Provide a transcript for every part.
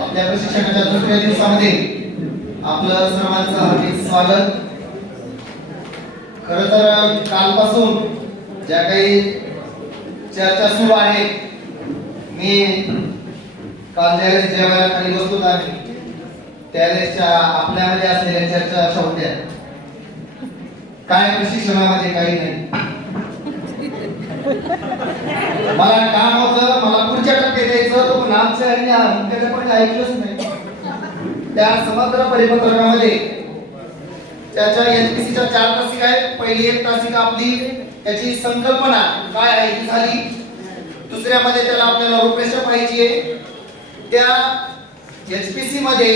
आपल्या प्रशिक्षणाच्या दुसऱ्या दिवसामध्ये आपलं सर्वांचं हार्दिक स्वागत. खर तर कालपासून ज्या काही चर्चा सुरू आहेत मी काल ज्यावेळेस जेवायला खाली बसलो आम्ही त्यावेळेसच्या आपल्यामध्ये असलेल्या चर्चा अशा होत्या काय प्रशिक्षणामध्ये काही नाही. मला काम होतं मला पुढच्या टप्प्यात द्यायचं होतं पण आमच्या ह्यांनी ऐकलंच नाही. त्या समग्र परिपत्रकामध्ये त्याच्या एनपीसीच्या चार तासिका आहेत. पहिली एक तासिका आपली त्याची संकल्पना काय आहे ही झाली. दुसऱ्यामध्ये त्याला आपल्याला रूपरेषा पाहिजे त्या एचपीसी मध्ये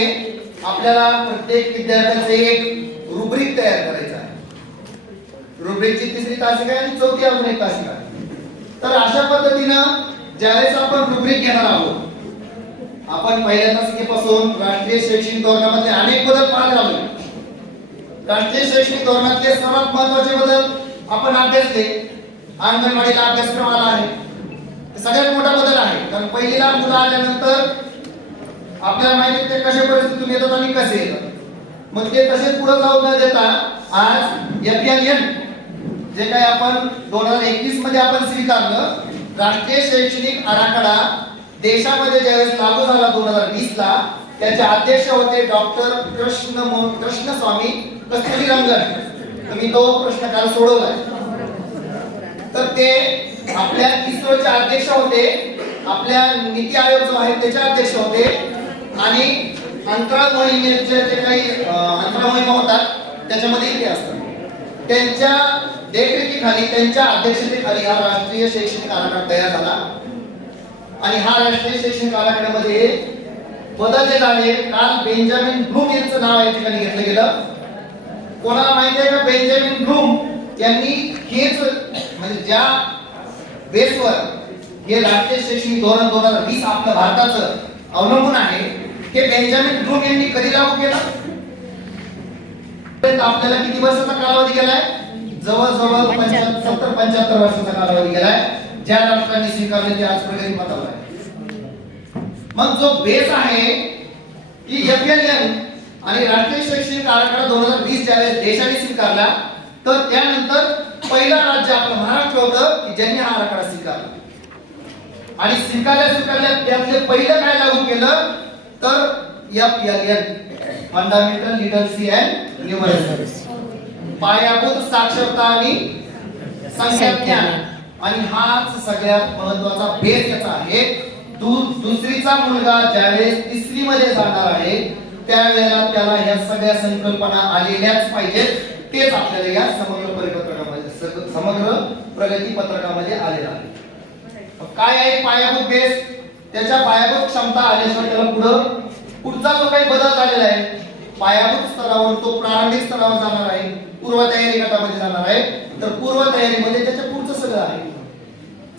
आपल्याला प्रत्येक विद्यार्थ्यांचे एक रुब्रिक तयार करायचं आहे. रुब्रिकची तिसरी तासिका आहे आणि चौथी अजून एक तासिका आहे. तर अशा पद्धतीनं ज्यावेळेस आपण रुब्रिक घेणार आहोत आपण पहिल्या तासिकेपासून राष्ट्रीय शैक्षणिक धोरणामध्ये अनेक बदल पाहत लागलो. राष्ट्रीय शैक्षणिक धोरणातले सर्वात महत्त्वाचे बदल आपण अभ्यासले अंगणवाडीला अभ्यासक्रम आला आहे. सगळ्यात मोठा बदल आहे. कारण पहिलीला मुलं आल्यानंतर आपल्याला माहिती ते कशा परिस्थितीतून येतात आणि कसे येतात. मग ते तसेच पुढे जाऊ न देता आज एफएलएन जे काही आपण दोन हजार एकवीसमध्ये आपण स्वीकारलं राष्ट्रीय शैक्षणिक आराखडा देशामध्ये ज्यावेळेस लागू झाला दोन हजार वीस ला त्याचे अध्यक्ष होते डॉक्टर कृष्ण कृष्ण स्वामी कस्तुरी रंगन तुम्ही तो प्रश्न काल सोडवलाय. तर ते आपल्या इस्रोचे अध्यक्ष होते आपल्या नीती आयोग जो आहे त्याचे अध्यक्ष होते आणि अंतराळ मोहिमेचे जे काही अंतराळ मोहिमा होतात त्याच्यामध्ये ते असतात. त्यांच्या देखरेखीखाली त्यांच्या अध्यक्षतेखाली हा राष्ट्रीय शैक्षणिक आराखडा तयार झाला. आणि हा राष्ट्रीय शैक्षणिक कालखंडामध्ये बदल जे झाले काल बेंजामिन ब्लूम यांचं नाव या ठिकाणी घेतलं गेलं. कोणाला माहिती आहे का बेंजामिन ब्लूम यांनी हेच म्हणजे ज्या बेसवर हे राष्ट्रीय शैक्षणिक धोरण दोन हजार वीस आपलं भारताचं अवलंबून आहे हे बेंजामिन ब्लूम यांनी कधी लागू केलं? आपल्याला किती वर्षाचा कालावधी गेलाय? जवळजवळ सत्तर पंच्याहत्तर वर्षाचा कालावधी गेलाय. ज्या डॉक्टरांनी स्वीकारले ते आज प्रगती पथावर आहे. मग जो बेस आहे की एफएलएन आणि राष्ट्रीय शैक्षणिक आराखडा दोन हजार वीस ज्यावेळेस देशाने स्वीकारला तर त्यानंतर पहिला राज्य आपलं महाराष्ट्र होतं की ज्यांनी हा आराखडा स्वीकारला. आणि स्वीकारल्या स्वीकारल्या त्यातले पहिलं काय लागू केलं तर FLN fundamental literacy and numeral पायाभूत साक्षरता आणि संख्याज्ञान आणि हाच सगळ्यात महत्त्वाचा भेद याचा आहे. दु- दुसरीचा मुलगा ज्यावेळेस तिसरी मध्ये जाणार आहे त्यावेळेला त्याला ह्या सगळ्या संकल्पना आलेल्याच पाहिजेत. तेच आपल्याला या समग्र परिपत्रकामध्ये समग्र प्रगती पत्रकामध्ये आलेलं आहे. मग काय आहे पायाभूत बेस त्याच्या पायाभूत क्षमता आल्याशिवाय त्याला पुढं पुढचा जो काही बदल झालेला आहे पायाभूत स्तरावर तो प्रारंभिक स्तरावर जाणार आहे पूर्व तयारी गटामध्ये जाणार आहे. तर पूर्व तयारीमध्ये त्याच्या पुढचं सगळं आहे.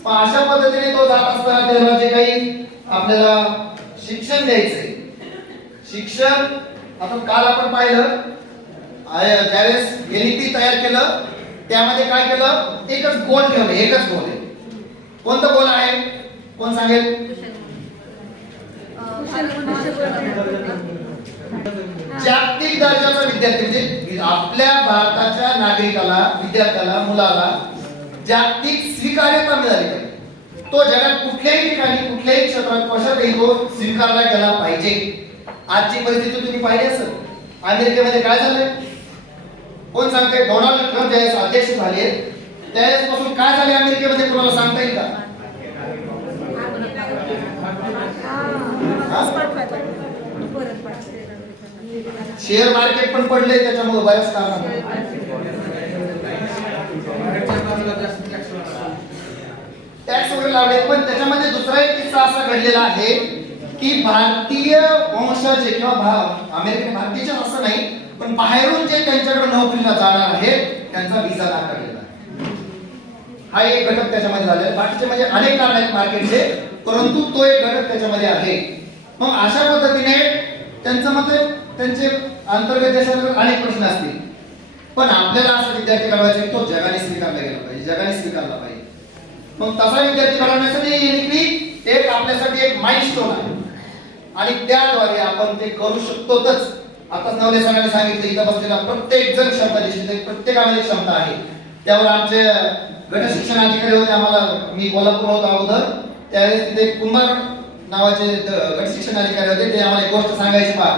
मग अशा पद्धतीने तो जात असताना त्याला जे म्हणजे काही आपल्याला शिक्षण द्यायचंय. शिक्षण आपण काल आपण पाहिलं ज्यावेळेस एनईपी तयार केलं त्यामध्ये काय केलं एकच गोल ठेवलं एकच गोल आहे. कोणतं गोल आहे? कोण सांगेल? जागतिक दर्जाचा विद्यार्थी म्हणजे आपल्या भारताच्या नागरिकाला विद्यार्थ्याला मुलाला जागतिक स्वीकार्यता मिळाली पाहिजे. तो जगात कुठल्याही ठिकाणी कुठल्याही क्षेत्रात कशातही तो स्वीकारला गेला पाहिजे. आजची परिस्थिती तुम्ही पाहिली असेल. अमेरिकेमध्ये काय झालंय? कोण सांगते डोनाल्ड ट्रम्प ज्यावेळेस अध्यक्ष झाले त्यावेळेसपासून काय झाले अमेरिकेमध्ये? कोणाला सांगता येईल का? शेअर मार्केट पण पडले त्याच्यामुळे बऱ्याच कारण टॅक्स वगैरे लावले पण त्याच्यामध्ये दुसरा एक किस्सा असा घडलेला आहे की भारतीय वंशाचे किंवा भा- अमेरिकन भारतीयचे असं नाही पण बाहेरून जे त्यांच्याकडे नोकरीला जाणार आहेत त्यांचा व्हिसा नाकारलेला आहे. हा एक घटक त्याच्यामध्ये झालेला बाकीचे म्हणजे अनेक कारण आहेत मार्केटचे परंतु तो एक घटक त्याच्यामध्ये आहे. मग अशा पद्धतीने त्यांचं मत त्यांचे अंतर्गत देशांतर्गत अनेक प्रश्न असतील. पण आपल्याला असा विद्यार्थी घडवायचा तो जगाने स्वीकारला गेला पाहिजे जगाने स्वीकारला पाहिजे. मग तसा विद्यार्थी घडवण्यासाठी NEP एक आपल्यासाठी एक माइलस्टोन आहे. आणि त्याद्वारे आपण ते करू शकतोच आता नवले सरांनी सांगितलं इथं बसलेला प्रत्येक जण क्षमता दिसते प्रत्येकामध्ये क्षमता आहे. त्यावर आमचे गट शिक्षण अधिकारी होते आम्हाला मी कोल्हापूर होतो अगोदर. त्यावेळेस तिथे कुमार नावाचे गट शिक्षण अधिकारी होते ते आम्हाला एक गोष्ट सांगायची पहा.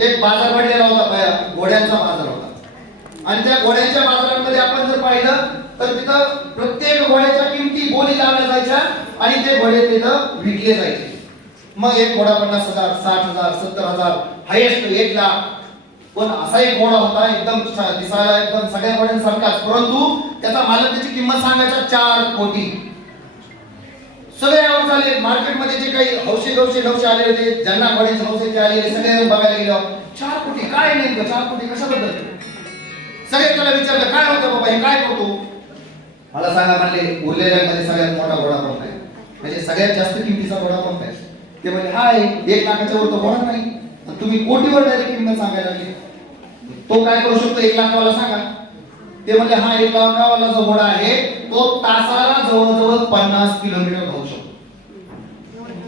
एक बाजार भरलेला होता घोड्यांचा बाजार होता. आणि त्या घोड्यांच्या बाजारामध्ये आपण जर पाहिलं तर तिथं प्रत्येक घोड्याच्या किमती बोली लावल्या जायच्या आणि ते घोडे तिथं विकले जायचे. मग एक घोडा पन्नास हजार साठ हजार सत्तर हजार हायेस्ट एक लाख. पण असा एक घोडा होता एकदम दिसायला एकदम सगळ्या घोड्यांसारखाच. परंतु त्याचा मालक त्याची किंमत सांगायचा चार कोटी. सगळे यावर आले. मार्केटमध्ये जे काही हौशे गवशे नवशे आले होते ज्यांना घोड्याचे हौसे ते आले सगळे येऊन बघायला गेलो. चार कोटी काय नेमकं? चार कोटी कशाबद्दल? सगळे त्याला विचारलं काय होतं बाबा? हे काय करतो? मला सांगा म्हणले उरलेल्यांमध्ये सगळ्यात मोठा घोडा आहे म्हणजे सगळ्यात जास्त किमतीचा घोडा आहे ते म्हणजे हा एक लाखाच्या वर तो होणार नाही. तुम्ही कोटीवर डायरेक्ट किंमत सांगायला लागली. तो काय करू शकतो? एक लाखवाला सांगा. ते म्हणजे हा एक लाखावाला जो घोडा आहे तो तासाला जवळजवळ पन्नास किलोमीटर धावू शकतो.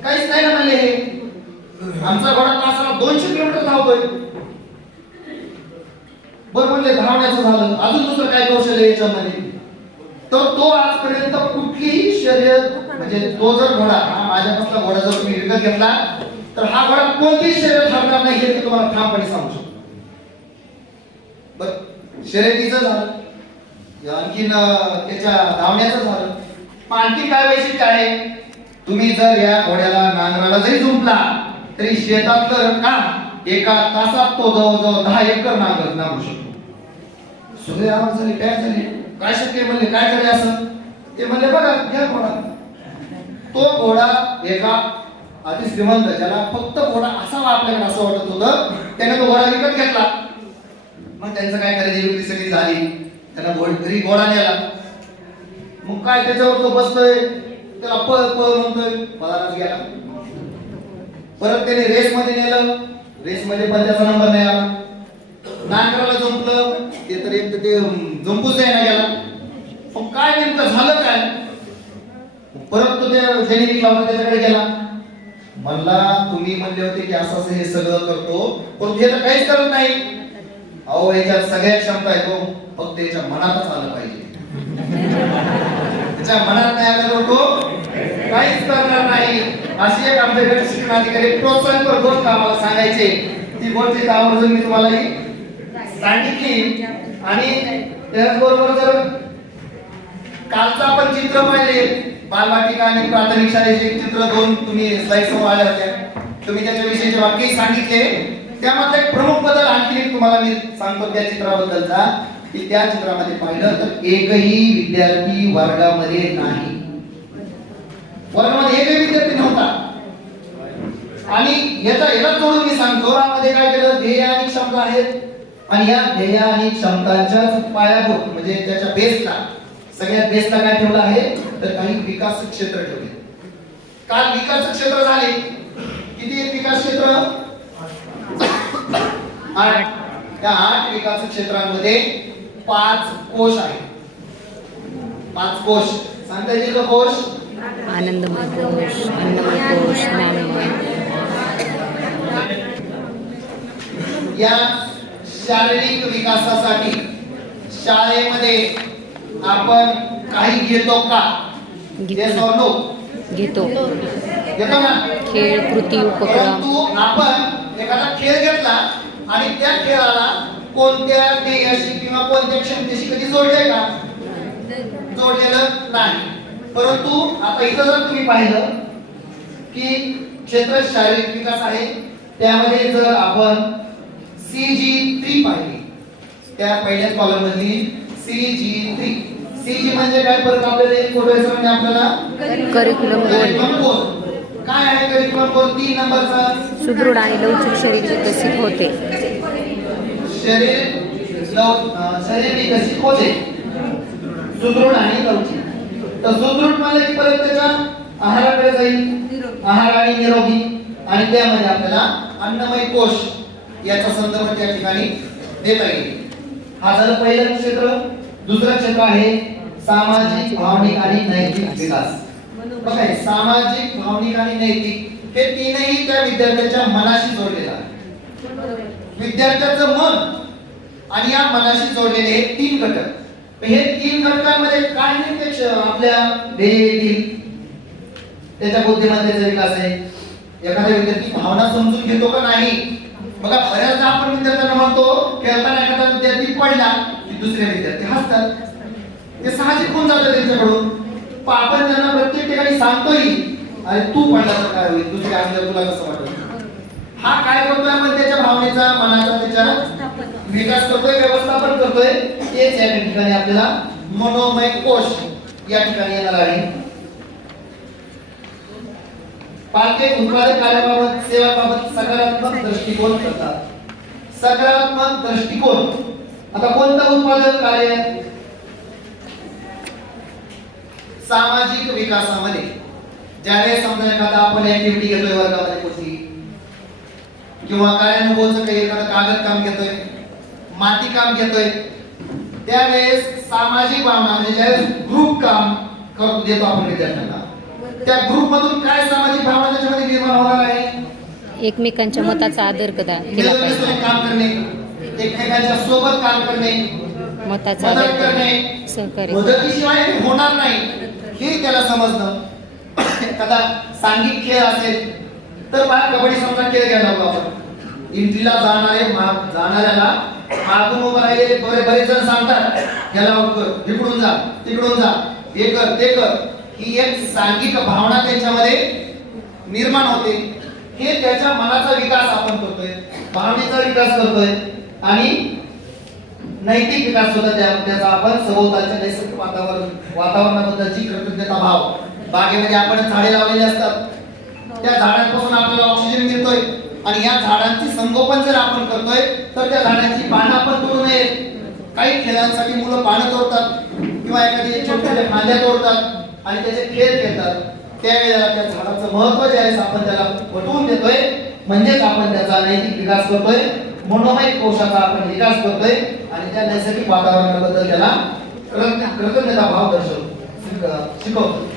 काहीच नाही ना म्हणले हे. आमचा घोडा तासाला दोनशे किलोमीटर धावतोय. बरं म्हणले धावण्याचं झालं. अजून दुसरं काय कौशल्य याच्यामध्ये? तर तो आजपर्यंत कुठलीही शर्यत म्हणजे तो जर घोडा हा माझ्यापासला घोडा जर तुम्ही विकत घेतला तर हा घोडा कोणतीही शर्यत हरणार नाही हे मी तुम्हाला ठामपणे सांगू शकतो. बर शर्यतीचं झालं. आणखीन त्याच्या धावण्याचं झालं. आणखी काय वैशिष्ट्य आहे? तुम्ही जर या घोड्याला नांगराला जरी जुंपला तरी शेतातलं काम एका तासात तो जवळजवळ दहा एकर नांगर नांगरू शकतो. सगळे आवाज झाले काय झाले. काय शक्य म्हणले? काय झाले असं? ते म्हणले बघा घ्या घोडा. तो घोडा एका अति श्रीमंत ज्याला फक्त घोडा असावा आपल्याकडे असं वाटत होतं त्याने तो घोडा विकत घेतला. मग त्यांचं काय खरेदी विक्री सगळी झाली. त्याला घोड घरी घोडा नेला. मग काय त्याच्यावर तो बसतोय? त्याला पळ पळ म्हणतोय पळालाच गेला. परत त्याने रेस मध्ये नेलं. रेस मध्ये पण त्याचा नंबर नाही आला. नांगराला जंपलं ते तर एक तर ते जंपूच ना गेला मग काय नेमकं झालं काय? परत तो त्या ज्याने लावून त्याच्याकडे गेला. म्हणला तुम्ही म्हणले होते की असं असं हे सगळं करतो पण हे तर काहीच करत नाही. अहो याच्यात सगळ्या क्षमता आहे तो. फक्त याच्या मनातच आलं पाहिजे. त्याच्या मनात नाही आलं तो काहीच करणार नाही. अशी एक आमच्या गट शिक्षणाधिकारी प्रोत्साहनपर गोष्ट आम्हाला सांगायचे. ती गोष्ट आवर्जून मी तुम्हाला सांगितली आणि त्याचबरोबर जर कालचं आपण चित्र पाहिले बालवाटिका आणि प्राथमिक शाळेचे चित्र दोन तुम्ही स्लाइड समोर आल्या होत्या. तुम्ही त्याच्याविषयीचे वाक्यही सांगितले. त्यामधला एक प्रमुख बदल आणखी एक तुम्हाला मी सांगतो त्या चित्राबद्दलचा की त्या चित्रामध्ये पाहिलं तर एकही विद्यार्थी वर्गामध्ये नाही. वर्गामध्ये एकही विद्यार्थी नव्हता. आणि याचा याला जोडून मी सांगतो यामध्ये काय केलं ध्येय आणि क्षमता आहेत. आणि या ध्येय आणि क्षमतांच्या पायाभूत म्हणजे त्याच्या बेसला सगळ्यात बेसला काय ठेवलं आहे? तर काही विकास क्षेत्र ठेवले. काल विकास क्षेत्र झाले. किती विकास क्षेत्र? आठ. त्या आठ विकास क्षेत्रांमध्ये पाच कोश आहेत. पाच कोश. सांगता येतील का कोश? आनंदमय कोश अन्नमय कोश ज्ञानमय या शारीरिक विकासासाठी शाळेमध्ये आपण काही घेतो का? no? घेतो. घेतो ना? खेळ कृती उपक्रम. आपण एखादा खेळ घेतला आणि त्या खेळाला कोणत्या ध्येयाशी किंवा कोणत्या क्षमतेशी कधी जोडले का? जोडलेलं नाही. परंतु आता इथं जर तुम्ही पाहिलं की क्षेत्र शारीरिक विकास आहे त्यामध्ये जर आपण सी जी थ्री पाहिली. त्या पहिल्याच कॉलम मधली C G three C G म्हणजे काय परत आपल्याला एक फोटो म्हणजे आपल्याला? करिक्युलम कोड काय आहे करिक्युलम कोड तीन नंबरचा सुदृढ आणि लवचिक शरीर विकसित होते. शरीर लव शरीर विकसित होते. सुदृढ आणि लवचिक. तर सुदृढ म्हणजे की परत त्याच्या आहाराकडे जाईल? आहार आणि निरोगी. आणि त्यामध्ये आपल्याला अन्नमय कोश याचा संदर्भ त्या ठिकाणी देता येईल. हा झालं पहिलं क्षेत्र. दुसरं क्षेत्र आहे सामाजिक भावनिक आणि नैतिक विकास. बघा सामाजिक भावनिक आणि नैतिक हे तीनही त्या विद्यार्थ्याच्या मनाशी जोडलेलं आहे. विद्यार्थ्याचं मन आणि या मनाशी जोडलेले हे तीन घटक. हे तीन घटकांमध्ये काय निरपेक्ष आपल्या ध्येय त्याच्या बुद्धिमत्तेचा विकास आहे. एखादा विद्यार्थी भावना समजून घेतो का नाही? बघा बऱ्याचदा आपण विद्यार्थ्यांना म्हणतो खेळताना एखादा विद्यार्थी पडला की दुसरे विद्यार्थी हसतात. ते साहजिक होऊन जातं त्यांच्याकडून. पण आपण त्यांना प्रत्येक ठिकाणी सांगतोय अरे तू पडला तर काय होईल? दुसरे असल्यावर तुला कसं वाटत हा काय करतोय मग त्याच्या भावनेचा मनाचा त्याच्या विकास करतोय व्यवस्थापन करतोय तेच या ठिकाणी आपल्याला मनोमय कोश या ठिकाणी येणार आहे. पालके उत्पादक कार्याबाबत सेवाबाबत सकारात्मक दृष्टिकोन करतात. सकारात्मक दृष्टिकोन. आता कोणतं उत्पादक कार्य? सामाजिक विकासामध्ये. ज्यावेळेस समजा एखादा आपण ऍक्टिव्हिटी घेतोय वर्गामध्ये कुठली किंवा कार्यानुभवाचं काही एखादं कागद काम घेतोय माती काम घेतोय त्यावेळेस सामाजिक भावना म्हणजे ज्यावेळेस ग्रुप काम करतो देतो आपण विद्यार्थ्यांना. त्या ग्रुप मधून काय सामाजिक भावना त्याच्यामध्ये निर्माण होणार आहे? एकमेकांच्या मताचा आदर कदा केला पाहिजे. काम करणे एकमेकांच्या सोबत काम करणे मताचा आदर करणे सहकार्य मदतीशिवाय होणार नाही हे त्याला समजणं एखादा सांघिक खेळ असेल तर मला कबड्डी समजा खेळ घ्यायला हवा आपण. एंट्रीला जाणारे जाणाऱ्याला मागून उभं राहिलेले बरे बरेच जण सांगतात याला आउट कर इकडून जा तिकडून जा हे कर ते कर. ही एक सांघिक भावना त्याच्यामध्ये निर्माण होते. हे त्याच्या मनाचा विकास आपण करतोय भावनेचा विकास करतोय आणि नैतिक विकास सुद्धा त्या त्याचा आपण सभोवतालच्या नैसर्गिक वातावरण वातावरणाबद्दलची कृतज्ञता भाव. बागेमध्ये आपण झाडे लावलेले असतात. त्या झाडांपासून आपल्याला ऑक्सिजन मिळतोय. आणि या झाडांची संगोपन जर आपण करतोय तर त्या झाडांची पानं आपण तोडू नये काही खेळांसाठी मुलं पानं तोडतात किंवा एखादी छोट्या फांद्या तोडतात. आणि त्याचे खेळ खेळतात. त्यावेळेला त्या झाडाचं महत्त्व जे आहे आपण त्याला पटवून देतोय. म्हणजेच आपण त्याचा नैतिक विकास करतोय. मनोमय कोशाचा आपण विकास करतोय. आणि त्या नैसर्गिक वातावरणाबद्दल त्याला कृतज्ञ- कृतज्ञता भाव दर्शवतो शिकवतो.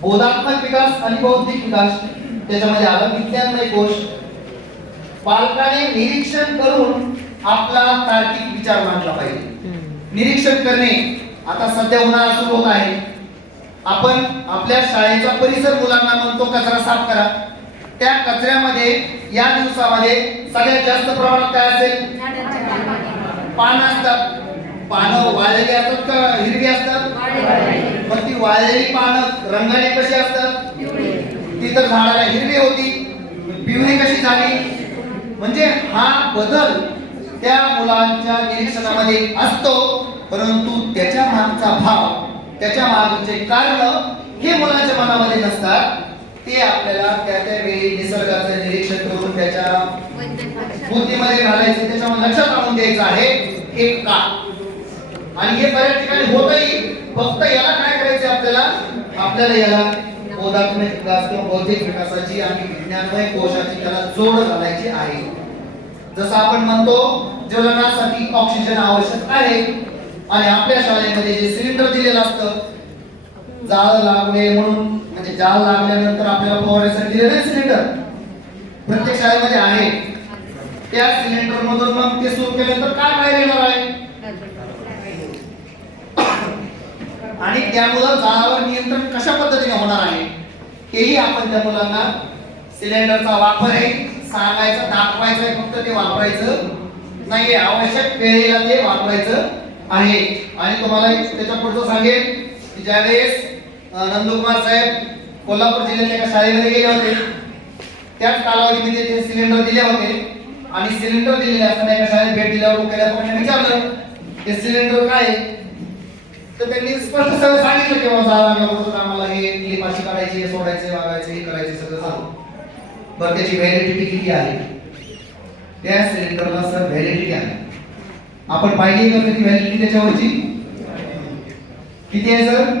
बोधात्मक विकास आणि बौद्धिक विकास त्याच्यामध्ये आला विज्ञानमय कोश. बालकाने निरीक्षण करून आपला तार्किक विचार मांडला पाहिजे. निरीक्षण करणे. आता सध्या उन्हाळा सुरू होत आहे. आपण आपल्या शाळेचा परिसर मुलांना म्हणतो कचरा साफ करा. त्या कचऱ्यामध्ये या दिवसामध्ये सगळ्यात जास्त प्रमाणात काय असेल? पानं असतात. पानं वाळलेली असतात का? हिरवी असतात? पण ती वाळलेली पानं रंगाने कशी असतात? ती तर झाडाला हिरवी होती. पिवळी कशी झाली? म्हणजे हा बदल त्या मुलांच्या निरीक्षणामध्ये असतो परंतु त्याच्या मागचा भाव त्याच्या मागचे कारण हे मुलांच्या मनामध्ये नसतात ते आपल्याला त्या त्या वेळी निसर्गाचं निरीक्षण करून त्याच्या बुद्धीमध्ये घालायचे त्याच्यामध्ये लक्षात आणून द्यायचं आहे हे का? आणि हे बऱ्याच ठिकाणी होतही फक्त याला काय करायचे आपल्याला? आपल्याला याला बोधात्मक विकास किंवा बौद्धिक विकासाची आणि विज्ञानमय कोशाची त्याला जोड घालायची आहे. जसं आपण म्हणतो ज्वलनासाठी ऑक्सिजन आवश्यक आहे आणि आपल्या शाळेमध्ये जे सिलेंडर दिलेलं असतं जाळ लागले म्हणून म्हणजे जाळ लागल्यानंतर आपल्याला फवारण्यासाठी दिलेलं आहे सिलेंडर. प्रत्येक शाळेमध्ये आहे. त्या सिलेंडर मधून मग ते सुरू केल्यानंतर काय बाहेर येणार आहे? आणि त्यामुळं जाळावर नियंत्रण कशा पद्धतीने होणार आहे? हेही आपण त्या मुलांना सिलेंडरचा वापर आहे. सांगायचं दाखवायचं आहे फक्त ते वापरायचं नाहीये. आवश्यक वेळेला ते वापरायचं आहे. आणि तुम्हाला त्याच्या पुढचं सांगेल की ज्यावेळेस नंदकुमार साहेब कोल्हापूर जिल्ह्यातल्या एका शाळेमध्ये गेले होते त्याच कालावधीमध्ये ते सिलेंडर दिले होते. आणि सिलेंडर दिलेले असताना एका शाळेत भेट दिल्यावर मुख्याध्यापकांनी विचारलं ते सिलेंडर काय आहे? तर त्यांनी स्पष्ट सगळं सांगितलं की बाबा जावं आम्हाला हे लिपाशी काढायची सोडायचे वागायचे हे करायचे सगळं झालं. बरं त्याची व्हॅलिडिटी किती आहे? त्या सिलेंडरला सर व्हॅलिडिटी आहे. आपण पाहिली का कधी व्हॅलिडिटी त्याच्यावरची? किती आहे सर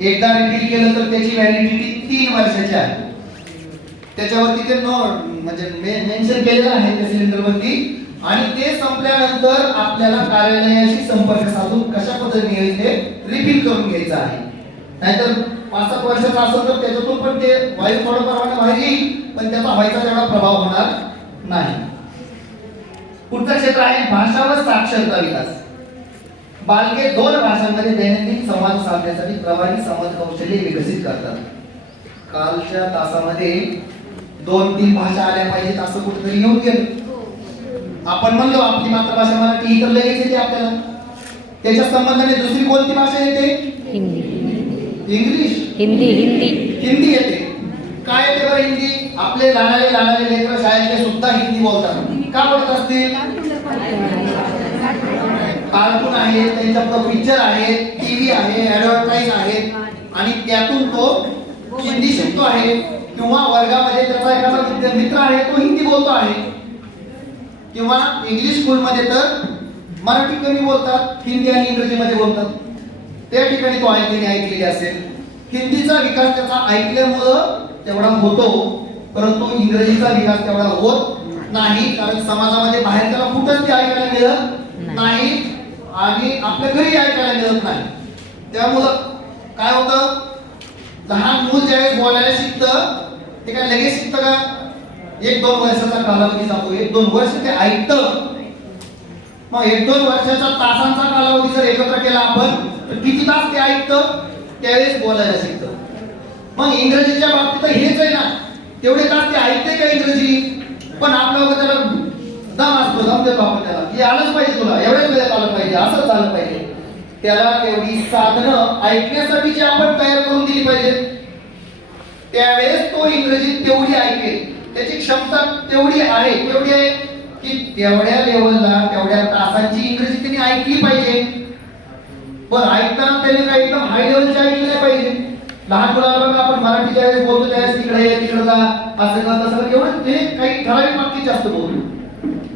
एकदा रिफिल केलं तर त्याची व्हॅलिडिटी तीन वर्षाची आहे. त्याच्यावरती ते नो म्हणजे मेन्शन केलेलं आहे त्या सिलेंडरवरती आणि ते संपल्यानंतर आपल्याला कार्यालयाशी संपर्क साधून कशा पद्धतीने ते रिफिल करून घ्यायचं आहे. नाहीतर पाच सात वर्षाचा असेल तर त्याच्यातून पण ते वायू थोडं प्रमाणात बाहेर येईल पण त्याचा व्हायचा तेवढा प्रभाव होणार नाही. पुढचं क्षेत्र आहे भाषा व साक्षरता विकास. बालके दोन भाषांमध्ये दैनंदिन संवाद साधण्यासाठी प्रभावी संवाद कौशल्य विकसित करतात. कालच्या तासामध्ये दोन तीन भाषा आल्या पाहिजेत असं कुठेतरी येऊन गेलं. आपण म्हणलो आपली मातृभाषा मराठी ही तर लगेच येते आपल्याला. त्याच्या संबंधाने दुसरी कोणती भाषा येते? हिंदी. इंग्लिश. हिंदी हिंदी. हिंदी येते. काय येते बरं हिंदी? आपले लहानाले लहानाले लेकर शाळेतले सुद्धा हिंदी बोलतात. का बोलत असतील? कार्टून आहे त्यांच्या पिक्चर आहे टीव्ही आहे ऍडव्हर्टाईज आहे. आणि त्यातून तो हिंदी शिकतो आहे. किंवा वर्गामध्ये त्याचा एखादा मित्र आहे तो हिंदी बोलतो आहे. किंवा इंग्लिश स्कूलमध्ये तर मराठी कमी बोलतात हिंदी आणि इंग्रजीमध्ये बोलतात. त्या ठिकाणी तो ऐकलेली ऐकलेली असेल. हिंदीचा विकास त्याचा ऐकल्यामुळं तेवढा होतो परंतु इंग्रजीचा विकास तेवढा होत नाही कारण समाजामध्ये बाहेर त्याला कुठंच ते ऐकायला मिळत नाही. आणि आपल्या घरी ऐकायला मिळत नाही. त्यामुळं काय होतं? लहान मूल ज्यावेळेस बोलायला शिकतं ते काय लगेच शिकतं का? एक दोन वर्षाचा कालावधी जातो. एक दोन वर्ष ते ऐकतं. मग एक दोन वर्षाचा तासांचा कालावधी जर एकत्र केला आपण तर किती तास ते ऐकतं? त्यावेळेस बोलायला शिकतं. मग इंग्रजीच्या बाबतीत हेच आहे ना. तेवढे तास ते ऐकते का इंग्रजी? पण आपल्या त्याला दम असतो दम देतो आपण त्याला. हे आलंच पाहिजे तुला एवढ्याच वेळेत आलं पाहिजे असंच झालं पाहिजे. त्याला तेवढी साधनं ऐकण्यासाठी जे आपण तयार करून दिली पाहिजे त्यावेळेस तो इंग्रजी तेवढी ऐकेल. त्याची क्षमता तेवढी आहे तेवढी आहे की तेवढ्या लेवलला तेवढ्या तासांची इंग्रजी त्यांनी ऐकली पाहिजे. पण ऐकताना त्यांनी काही एकदम हाय लेवलची ऐकली नाही पाहिजे. लहान बघा आपण मराठी ज्यावेळेस बोलतो त्यावेळेस तिकडे तिकडे जा असं कर तसं कर एवढं ते काही ठराविक बाबतीत जास्त बोलतो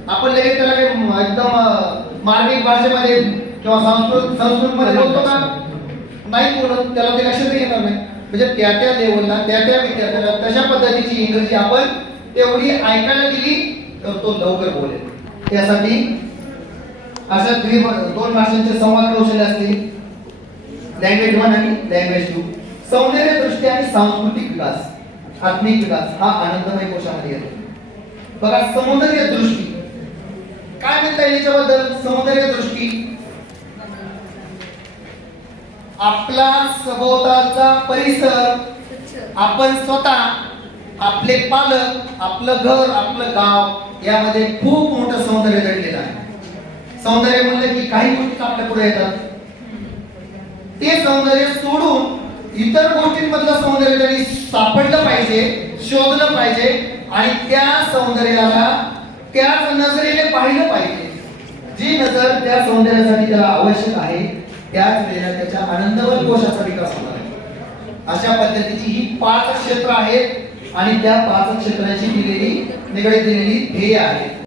आपण लगेच त्याला काही एकदम मार्मिक भाषेमध्ये किंवा संस्कृत संस्कृत मध्ये बोलतो का? नाही. बोलत त्याला ते लक्षात येणार नाही. म्हणजे त्या त्या लेवलला त्या त्या विद्यार्थ्याला तशा पद्धतीची इंग्रजी आपण तेवढी ऐकायला दिली तर तो लवकर बोलेल. त्यासाठी अशा दोन भाषांचे संवाद कौशल्य असतील. लँग्वेज वन आणि लँग्वेज टू सौंदर्य दृष्टी आणि सांस्कृतिक विकास आत्मिक विकास हा आनंदमय कोशामध्ये येतो. बघा सौंदर्य दृष्टी काय म्हणता येईल याच्याबद्दल? सौंदर्य दृष्टी आपला सभोवतालचा परिसर आपण स्वतः आपले पालक आपलं घर आपलं गाव यामध्ये खूप मोठं सौंदर्य दडलेलं आहे. सौंदर्य म्हणलं की काही गोष्टी आपल्या पुढे येतात. ते सौंदर्य सोडून इतर गोष्टींमधलं सौंदर्य त्यांनी सापडलं पाहिजे शोधलं पाहिजे आणि त्या सौंदर्याला त्याच नजरेने पाहिलं पाहिजे. जी नजर त्या सौंदर्यासाठी त्याला आवश्यक आहे त्याच वेळेला त्याच्या आनंदवर कोशाचा विकास होणार आहे. अशा पद्धतीची ही पाच क्षेत्र आहेत आणि त्या पाच क्षेत्राची दिलेली निगडीत दिलेली ध्येय आहेत.